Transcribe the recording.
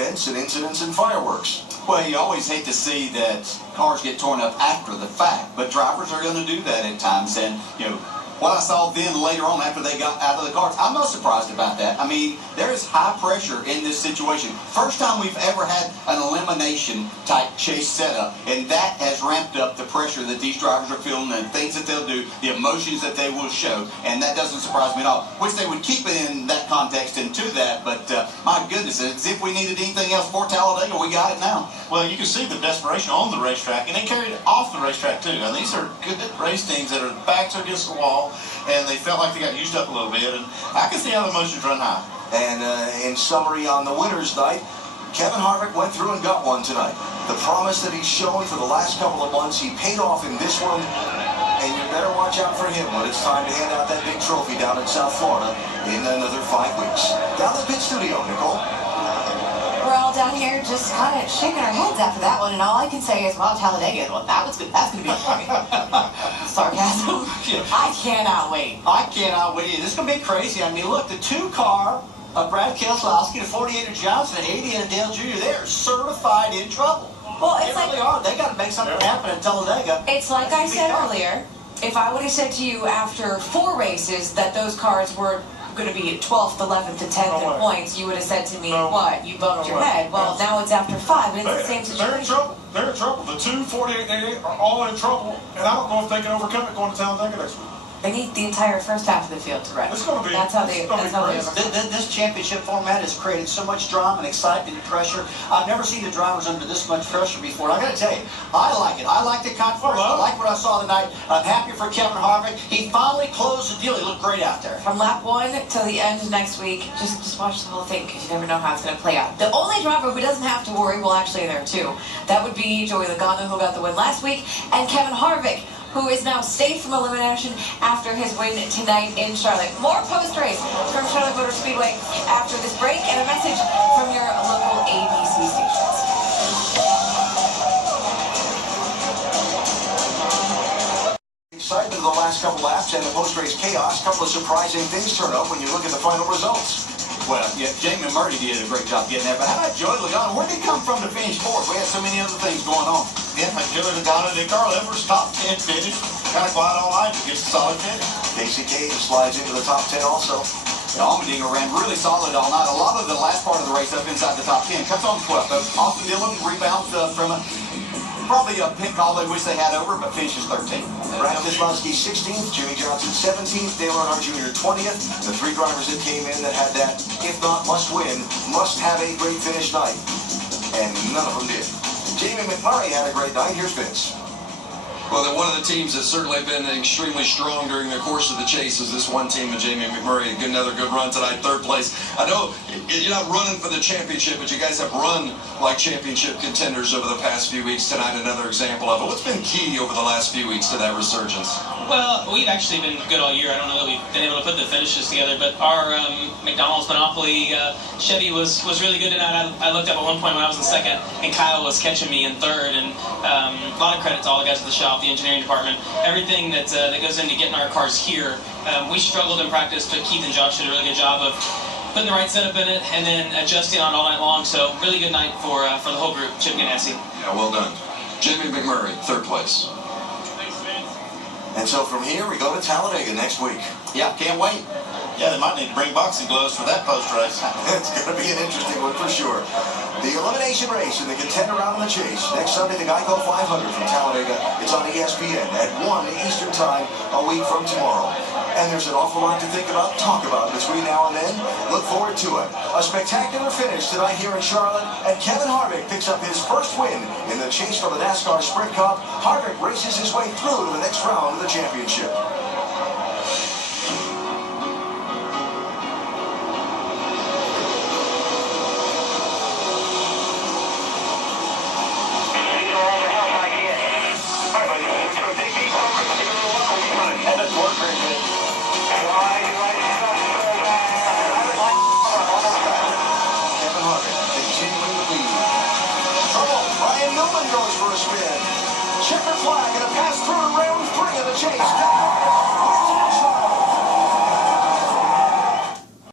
events and incidents and fireworks. Well, you always hate to see that cars get torn up after the fact, but drivers are going to do that at times. And, what I saw then later on after they got out of the cars, I'm not surprised about that. I mean, there is high pressure in this situation. First time we've ever had an elimination type chase setup, and that has ramped up the pressure that these drivers are feeling, and things that they'll do, the emotions that they will show, and that doesn't surprise me at all. Wish they would keep it in that context and to that, but my goodness, as if we needed anything else for Talladega, we got it now. Well, you can see the desperation on the racetrack, and they carried it off the racetrack too. Now, these are good race teams that are backs against the wall, and they felt like they got used up a little bit, and I can see how the emotions run high. And in summary on the winner's night, Kevin Harvick went through and got one tonight. The promise that he's shown for the last couple of months, he paid off in this one, and you better watch out for him when it's time to hand out that big trophy down in South Florida in another 5 weeks. Down the pit studio, Nicole. We're all down here just kind of shaking our heads after that one, and all I can say is, well, Talladega, well, that was good. That's going to be great. Sarcasm. I cannot wait. I cannot wait. This is going to be crazy. I mean, look, the 2-car of Brad Keselowski, the 48er Johnson, and 80 and Dale Jr., they are certified in trouble. Well, they really are. They got to make something happen in Talladega. It's like I said earlier, if I would have said to you after 4 races that those cars were going to be 12th, 11th, and 10th in points, you would have said to me, what? You bumped your head. Well, now it's after 5, and it's the same situation. They're in trouble. They're in trouble. The 2 48 are all in trouble, and I don't know if they can overcome it going to Talladega next week. They need the entire first half of the field to run. It's going to be. That's how they overcome. This championship format has created so much drama and excitement and pressure. I've never seen the drivers under this much pressure before. I got to tell you, I like it. I like the controversy. I like what I saw tonight. I'm happy for Kevin Harvick. He finally closed the deal. He looked great out there. From lap 1 till the end of next week, just watch the whole thing because you never know how it's going to play out. The only driver who doesn't have to worry, well, actually there too, that would be Joey Logano, who got the win last week, and Kevin Harvick, who is now safe from elimination after his win tonight in Charlotte. More post-race from Charlotte Motor Speedway after this break, and a message from your local ABC stations. Excitement of the last couple laps and the post-race chaos, a couple of surprising things turn up when you look at the final results. Well, yeah, Jamie Murray did a great job getting there, but how about Joey Logano? Where did he come from to finish 4th? We had so many other things going on. Yeah, like Joey Logano did. Carl Edwards, top 10 finish. Kind of quiet all night, but gets a solid finish. Casey Cage slides into the top 10 also. Allmendinger ran really solid all night. A lot of the last part of the race up inside the top 10. Cuts on 12th. Austin Dillon rebounds from probably a pit call they wish they had over, but finishes 13th. Brad Keselowski 16th, Jimmie Johnson 17th, Dale Earnhardt Jr. 20th. The 3 drivers that came in that had that, if not must win, must have a great finish night. And none of them did. Jamie McMurray had a great night. Here's Vince. Well, they're one of the teams that's certainly been extremely strong during the course of the chase is this one team of Jamie McMurray. Another good run tonight, 3rd place. I know you're not running for the championship, but you guys have run like championship contenders over the past few weeks. Tonight, another example of it. What's been key over the last few weeks to that resurgence? Well, we've actually been good all year. I don't know that we've been able to put the finishes together, but our McDonald's Monopoly Chevy was really good tonight. I looked up at one point when I was in 2nd, and Kyle was catching me in 3rd, and a lot of credit to all the guys at the shop, the engineering department, everything that goes into getting our cars here. We struggled in practice, but Keith and Josh did a really good job of putting the right setup in it and then adjusting on it all night long. So really good night for the whole group, Chip Ganassi. Yeah, well done. Jamie McMurray, 3rd place. And so from here, we go to Talladega next week. Yeah, can't wait. Yeah, they might need to bring boxing gloves for that post-race. It's going to be an interesting one for sure. The elimination race in the contender round of the chase. Next Sunday, the Geico 500 from Talladega. It's on ESPN at 1 Eastern Time a week from tomorrow. And there's an awful lot to think about, talk about between now and then. Look forward to it. A spectacular finish tonight here in Charlotte, and Kevin Harvick picks up his first win in the chase for the NASCAR Sprint Cup. Harvick races his way through to the next round of the championship.